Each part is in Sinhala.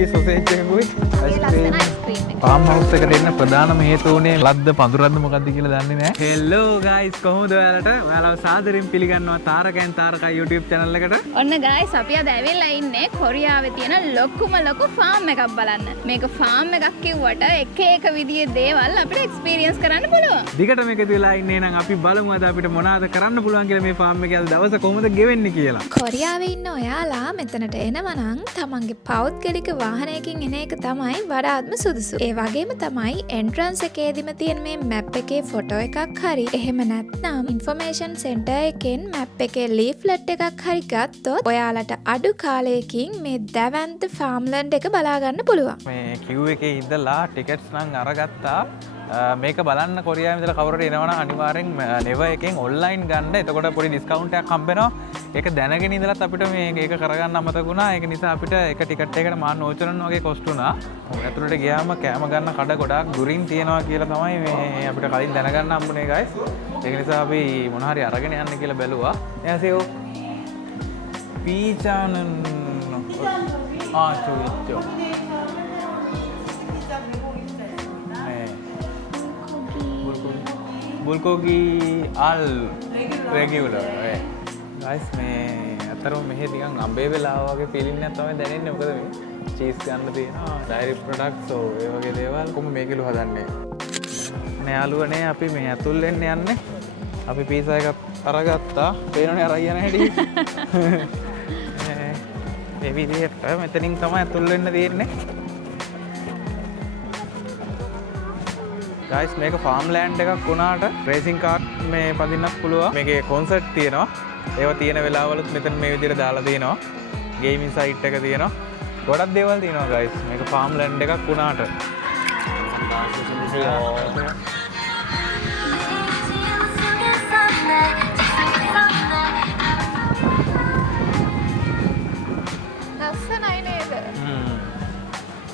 බිස්කට්ටි සොසේජ් එකකුයි අයිස්ක්‍රීම්. ෆාම් හවුස් එකට එන්න ප්‍රධානම හේතුව උනේ ලද්ද පඳුරද්ද මොකද්ද කියලා දන්නේ නැහැ. හෙලෝ ගයිස් කොහොමද ඔයාලට? ඔයාලව සාදරයෙන් පිළිගන්නවා තාරකයන් තාරකා YouTube channel එකට. ඔන්න ගයිස් අපි අද ඇවිල්ලා ඉන්නේ කොරියාවේ තියෙන ලොකුම ලොකු ෆාම් එකක් බලන්න. මේක ෆාම් එකක් කිව්වට එක එක විදිහේ දේවල් අපිට එක්ස්පීරියන්ස් කරන්න පුළුවන්. දිගට මේක දිලා ඉන්නේ නම් අපි බලමු අද අපිට මොනවද කරන්න පුළුවන් කියලා මේ ෆාම් එකේ දවස කොහොමද ගෙවෙන්නේ කියලා. කොරියාවේ ඉන්න ඔයාලා මෙතනට එනවා නම් තමන්ගේ පෞද්ගලික වාහනයකින් එන එක තමයි වඩාත්ම සුදුසු. ඒ වගේම තමයි එන්ට්‍රන්ස් එකේදීම තියෙන මේ මැප් එකේ ෆොටෝ එකක් හරි එහෙම නැත්නම් ඉන්ෆර්මේෂන් සෙන්ටර් එකෙන් මැප් එකේ ලීෆ්ලට් එකක් හරි ගත්තොත් ඔයාලට අඩු කාලයකින් මේ දැවැන්ත ෆාම්ලන්ඩ් එක බලා ගන්න පුළුවන්. මේ queue එකේ ඉඳලා ටිකට්ස් නම් අරගත්තා. මේක බලන්න කොරියාවේ ඉඳලා කවුරුහරි එනවනම් අනිවාර්යෙන් නෙව එකෙන් ඔන්ලයින් ගන්න. එතකොට පොඩි ඩිස්කවුන්ට් එකක් හම්බෙනවා. ඒක දැනගෙන ඉඳලත් අපිට මේක කරගන්න අමතක වුණා. ඒක නිසා අපිට එක ටිකට් එකකට මාන්න ඕචරන් වගේ කොස්ට් වුණා. ඇතුළට ගියාම කෑම ගන්න කඩ ගොඩාක් දුරින් තියෙනවා කියලා තමයි මේ අපිට කලින් දැනගන්න හම්බුනේ guys. ඒක නිසා අපි මොන හරි අරගෙන යන්න කියලා බැලුවා. එයාසෙෝ පීචානන් චුයිච්චෝ බුල්කෝගි අල් රෙගියුලර් ගයිස් මේ අතරම මෙහෙ නිකන් අඹේ වෙලා වගේ ෆීලිං එකක් තමයි දැනෙන්නේ. මොකද මේ චීස් ගන්න තියෙනවා ඩයරි ප්‍රොඩක්ට්ස් ඕ ඒ වගේ දේවල් කොහොම මේකලු හදන්නේ. නේ යාළුවනේ අපි මේ ඇතුල් වෙන්න යන්නේ. අපි පීසා එකක් අරගත්තා. පේනෝනේ අර අයියා නැහැටි. මේ විදිහට මෙතනින් තමයි ඇතුල් වෙන්න තියෙන්නේ. ගයිස් මේක ෆාම් ලෑන්ඩ් එකක් වුණාට රේසින් කාර් මේ පදින්නත් පුළුවන්. මේකේ කොන්සර්ට් තියෙනවා. ඒවා තියෙන වෙලාවලුත් මෙතන මේ විදිහට දාලා තියෙනවා. ගේමින් සයිට් එක තියෙනවා. ගොඩක් දේවල් තියෙනවා ගයිස්. මේක ෆාම් ලෑන්ඩ් එකක් වුණාට. ලස්සනයි නේද?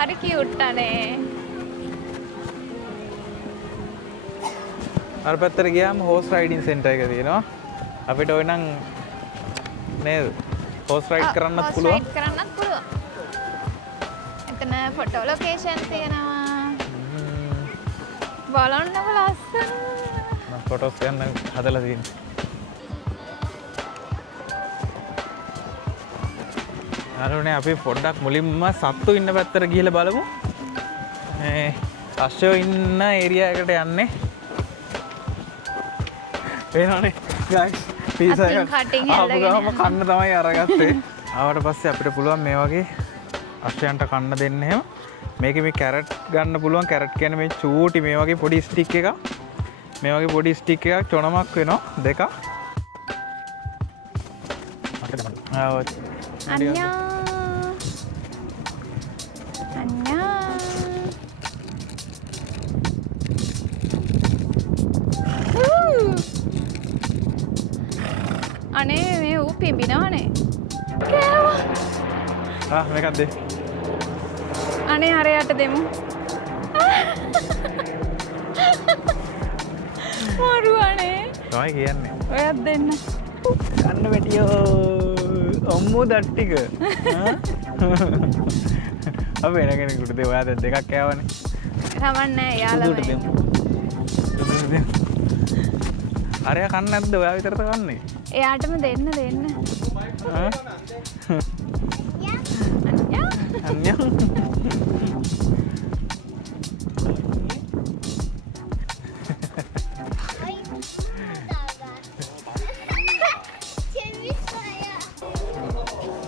හරි කියුට් අනේ. අර පැත්තට ගියාම හෝස් රයිඩින් සෙන්ටර් එක තියෙනවා. අපිට ඔය නම් නේද? හෝස් රයිඩ් කරන්නත් පුළුවන්. හෝස් රයිඩ් කරන්නත් පුළුවන්. එතන ෆොටෝ ලොකේෂන් තියෙනවා. බලන්නම ලස්සන. මම ෆොටෝස් ගන්න හදලා තියෙනවා. අරෝනේ අපි පොඩ්ඩක් මුලින්ම සත්තු ඉන්න පැත්තට ගිහලා බලමු. මේ අශ්වයෝ ඉන්න ඒරියා එකට යන්නේ. පේනවනේ ගයිස් පීසා එක ආපු ගමන් කන්න තමයි අරගත්තේ. ආවට පස්සේ අපිට පුළුවන් මේ වගේ අශ්වයන්ට කන්න දෙන්න එහෙම. මේකේ මේ කැරට් ගන්න පුළුවන්. කැරට් කියන්නේ මේ චූටි මේ වගේ පොඩි ස්ටික් එකක්. මේ වගේ පොඩි ස්ටික් එකක් චොනමක් වෙනවා දෙකක්. අන්‍යා අන්‍යා අනේ මේ ඌ පිඹිනවනේ. කෑවා. මේකක් දෙ. අනේ හරයට දෙමු. මරුවනේ. තමයි කියන්නේ. ඔයත් දෙන්න. කන්න වැටියෝ. අම්මෝ දට්ටික. අපි වෙන කෙනෙකුට දෙ ඔයා දැන් දෙකක් කෑවනේ. කවන්නේ යාළුවා. අරයා කන්නේ නැද්ද? ඔයා විතරද කන්නේ? එයාටම දෙන්න. අන්‍යා.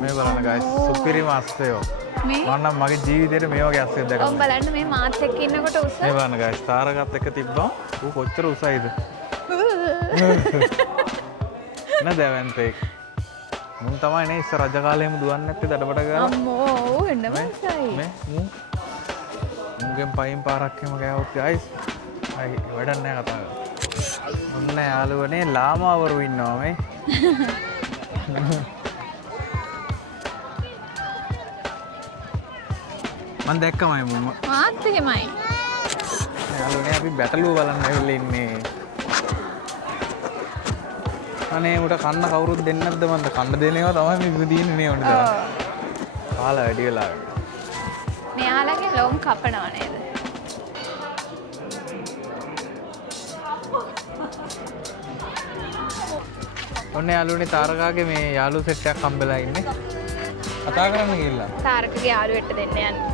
මේ බලන්න guys සුපිරිම අස්සයෝ. මම නම් මගේ ජීවිතේට මේ වගේ අස්සයක් දැකලා. ඔව් බලන්න මේ මාත් එක්ක ඉන්නකොට උස. මේ බලන්න guys තාරකත් එක්ක තිබ්බා. ඌ කොච්චර උසයිද? දැවන්තෙක් මුන් තමයි නේ ඉස්සර රජ කාලේම දුවන්නේ නැත්තේ දඩබඩ ගාලා. අම්මෝ එන්නම උසයි. මේ මුගෙන් පයින් පාරක් එහෙම ගෑවොත් guys අයි වැඩක් නැහැ කතා කරලා. මොන්න යාළුවනේ ලාමාවරු ඉන්නවා මේ. මම දැක්කමයි මුම. මාත් එහෙමයි. යාළුවනේ අපි බැටළුව බලන්න ඇවිල්ලා ඉන්නේ. අනේ උට කන්න කවුරුත් දෙන්නේ නැද්ද මන්ද? කන්න දෙන ඒවා තමයි මේ තියෙන්නේ නේ ඔන්න තරම්. කාලා වැඩි වෙලා. මෙයාලගේ ලොම් කපනවා නේද? ඔන්න යාළුවනේ තාරකාගේ මේ යාළු සෙට් එකක් හම්බෙලා ඉන්නේ. කතා කරන්න ගිහිල්ලා. තාරකගේ යාළුවෙක්ට දෙන්න යන්නේ.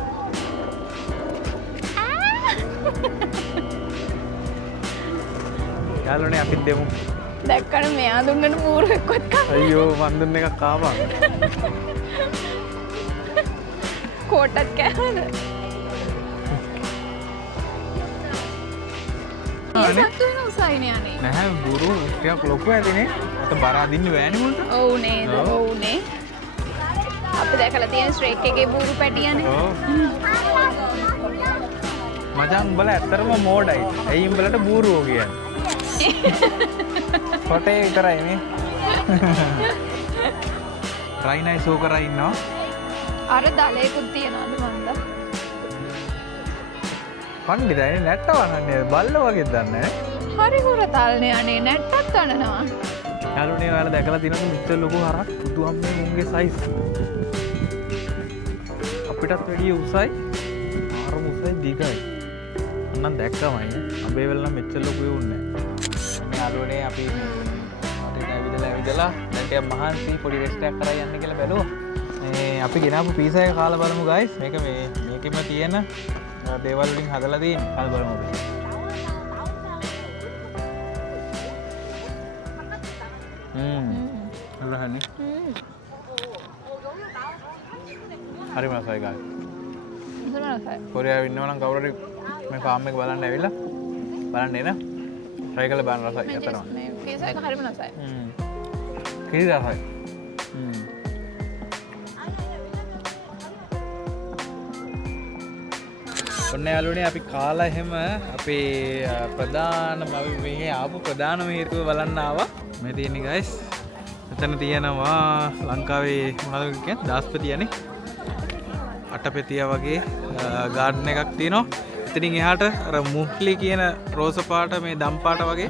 යාළුවනේ අපිත් දෙමු. දැක්කම මෙයා දුන්නට මූරු එක්කත් කා. අයියෝ මන් දුන්න එකක් ආවා. කෝටත් කෑවද? ඒසත් වෙන උසයිනේ අනේ. නැහැ බුරු ටිකක් ලොකු ඇතිනේ. අත බර අදින්න බෑනේ මුන්ට. ඔව් නේද? ඔව්නේ. අපි දැකලා තියෙන ස්ට්‍රේක් එකේ බూరు පැටියනේ. ඔව්. මචං උඹලා ඇත්තටම මෝඩයි. ඇයි උඹලට බూరుවෝ කියන්නේ? ෆොටේ විතරයි නේ. රයිනයි සෝකරයි ඉන්නවා. අර දලේකුත් තියනවාද මන්ද? පණ්ඩිතයි නැට්ට වන්නන්නේ බල්ල වගේ දන්නේ. හරි හුරතල්නේ අනේ නැට්ටත් ගණනවා. යාළුවනේ ඔයාලා දැකලා තියෙනවද මෙච්චර ලොකු හරක්? පුදුම්මේ මුන්ගේ සයිස්. අපිටත් වැඩිය උසයි. අර උසයි දිගයි. අන්න දැක්කමයි. අබේ වල නම් මෙච්චර ලොකු වෙන්නේ නැහැ. යාළුවනේ අපි අතේ ඇවිදලා දැන් ටික මහන්සි පොඩි රෙස්ට් එකක් කරා යන්න කියලා බැලුවා. මේ අපි ගෙනාවු පීසා එක කාලා බලමු ගයිස්. මේකෙම තියෙන දේවල් වලින් හදලා තියෙන්නේ. කාලා බලමු අපි. හරි හරි මසයි ගායි. කොරියාවේ ඉන්නවා නම් කවුරු හරි මේ ෆාම් එක බලන්න ඇවිල්ලා බලන්න එන try කරලා බලන්න රසයි අතරම. මේ පීසා එක හරිම රසයි. කිරි රසයි. ඔන්න යාළුවනේ අපි කාලා එහෙම අපේ ප්‍රධාන මේ ආපු ප්‍රධානම හේතුව බලන්න ආවා. මේ තියෙන්නේ guys. මෙතන තියෙනවා ලංකාවේ මොනවද කියන්නේ දාස්පතියනේ. අටපෙතිය වගේ ගාඩන් එකක් තියෙනවා. එතනින් එහාට අර මුහ්ලි කියන රෝස පාට මේ දම් පාට වගේ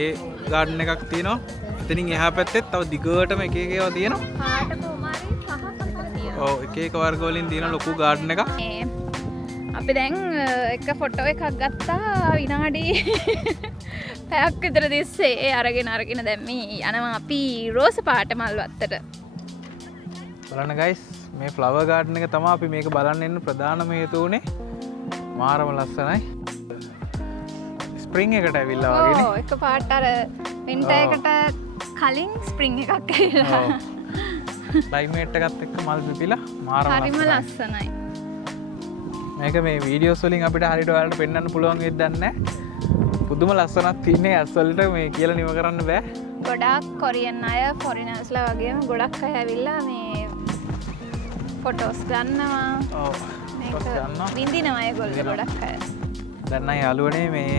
ඒ ගාඩන් එකක් තියෙනවා. එතනින් එහා පැත්තේ තව දිගටම එක එක ඒවා තියෙනවා. පාට කොමාරි පහක් තියෙනවා. ඔව් එක එක වර්ග වලින් තියෙන ලොකු ගාඩන් එකක්. අපි දැන් එක ෆොටෝ එකක් ගත්තා විනාඩි පැයක් විතර තිස්සේ අරගෙන දැන් මේ යනවා අපි රෝස පාට මල් වත්තට. බලන්න guys මේ ෆ්ලවර් ගාඩන් එක තමයි අපි මේක බලන්න එන්න ප්‍රධානම හේතුව උනේ. මාරම ලස්සනයි. ස්ප්‍රින්ග් එකට ඇවිල්ලා වගේනේ. ඔව් එක පාට අර වින්ටර් එකට කලින් ස්ප්‍රින්ග් එකක් ඇවිල්ලා. ක්ලයිමේට් එකත් එක්ක මල් පිපිලා මාරම හරිම ලස්සනයි. මේක මේ වීඩියෝස් වලින් අපිට හරියට ඔයාලට පෙන්වන්න පුළුවන් වෙද්ද නැහැ. පුදුම ලස්සනක් තියෙන්නේ ඇස් වලට මේ කියලා නිම කරන්න බෑ. ගොඩාක් කොරියන් අය ෆොරිනර්ස්ලා වගේම ගොඩක් අය ඇවිල්ලා මේ ෆොටෝස් ගන්නවා. ඔව්. මේක විඳිනවා ඒගොල්ලෝ ගොඩක් අය. දැන් නම් යාළුවනේ මේ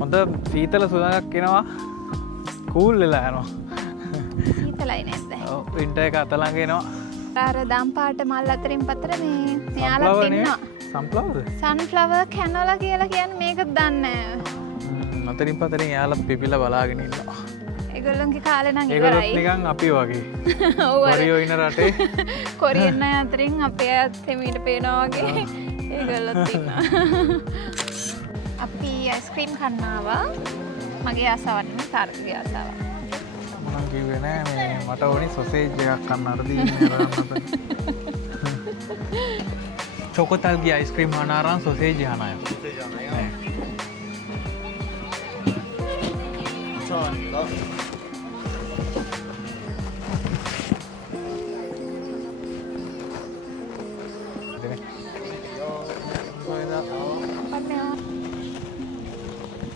හොඳ සීතල සුළඟක් එනවා. කූල් වෙලා යනවා. සීතලයි නේද? ඔව් වින්ටර් එක අත ළඟ එනවා. අර දම් පාට මල් අතරින් පතර මේ මෙයාලා ඉන්නවා. සන්ෆ්ලවර්ද? සන්ෆ්ලවර් කැනෝලා කියලා කියන්නේ මේක දන්නේ නැහැ. අතරින් පතරින් යාළුත් පිපිලා බලාගෙන ඉන්නවා. ඒගොල්ලොන්ගේ කාලේ නම් ඒගොල්ලොත් ඉවරයි. නිකන් අපි වගේ. ඔව් අර කොරියෝ ඉන්න රටේ කොරියන් අය අතරින් අපේ අයත් එමීට පේනවා වගේ ඒගොල්ලොත් ඉන්නවා. අපි අයිස්ක්‍රීම් කන්න ආවා. මගේ ආසාවක් නෙමෙයි තාරකගේ ආසාවක්. මම කිව්වේ නෑ මේ මට ඕනි සොසේජ් එකක් කන්න අර දීන්නේ රාන්නත. චොකොතල්ගේ අයිස්ක්‍රීම් හනාරන් සොසේජ් හනාය.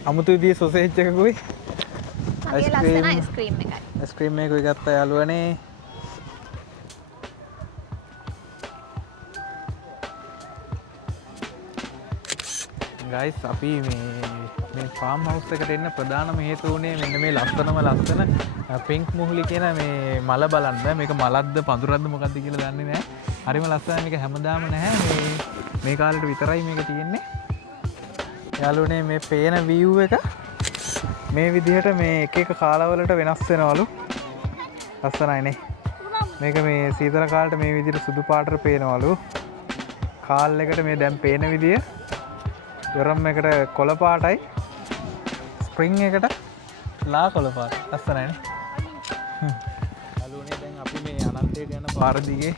අමුතු විදිහේ සොසේජ් එකකුයි මගේ ලස්සන අයිස්ක්‍රීම් එකයි. අයිස්ක්‍රීම් එකකුයි ගත්තා යාළුවනේ. ගයිස් අපි මේ ෆාම් හවුස් එකට එන්න ප්‍රධානම හේතුව උනේ මෙන්න මේ ලස්සන පින්ක් මුහුලි කියන මේ මල බලන්න. මේක මලක්ද පඳුරක්ද මොකක්ද කියලා දන්නේ නැහැ. හරිම ලස්සනයි. මේක හැමදාම නැහැ. මේ කාලෙට විතරයි මේක තියෙන්නේ. යාළුවනේ මේ පේන view එක මේ විදිහට මේ එක එක කාලවලට වෙනස් වෙනවලු. ලස්සනයි නේ. මේක මේ සීතල කාලට මේ විදිහට සුදු පාටට පේනවලු. කාල් එකට මේ දැන් පේන විදිය යොරම් එකට කොළ පාටයි ස්ප්‍රින්ග් එකට ලා කොළ පාට. ලස්සනයිනේ. අලුනේ දැන් අපි මේ අනන්තයට යන පාර දිගේ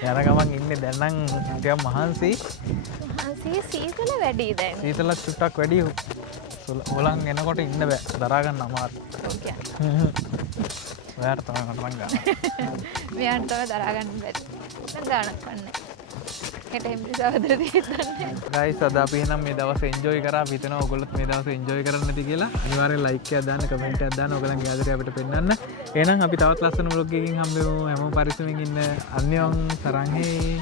යන ගමන් ඉන්නේ. දැන් නම් ටිකක් මහන්සි. සීතල වැඩි දැන්. සීතල චුට්ටක් වැඩි. හොලන් එනකොට ඉන්න බෑ. දරා ගන්න අමාරුයි. ඔයාට තමයි මට නම් ගන්න. මෙයාට තමයි දරා ගන්න බැරි. මම ගානක් කන්නේ. හෙට හිම්පි සහෝදර දෙන්නන්නේ. ගයිස් අද අපි එහෙනම් මේ දවස් එන්ජොයි කරා. අපි හිතනවා ඔයගොල්ලොත් මේ දවස් එන්ජොයි කරන්න නැති කියලා. අනිවාර්යෙන් ලයික් එකක් දාන්න, කමෙන්ට් එකක් දාන්න. ඔයගලන්ගේ ආදරය අපිට පෙන්නන්න. එහෙනම් අපි තවත් ලස්සන ව්ලොග් එකකින් හම්බෙමු. හැමෝම පරිස්සමෙන් ඉන්න. අන්‍යෝන් සරං හේ.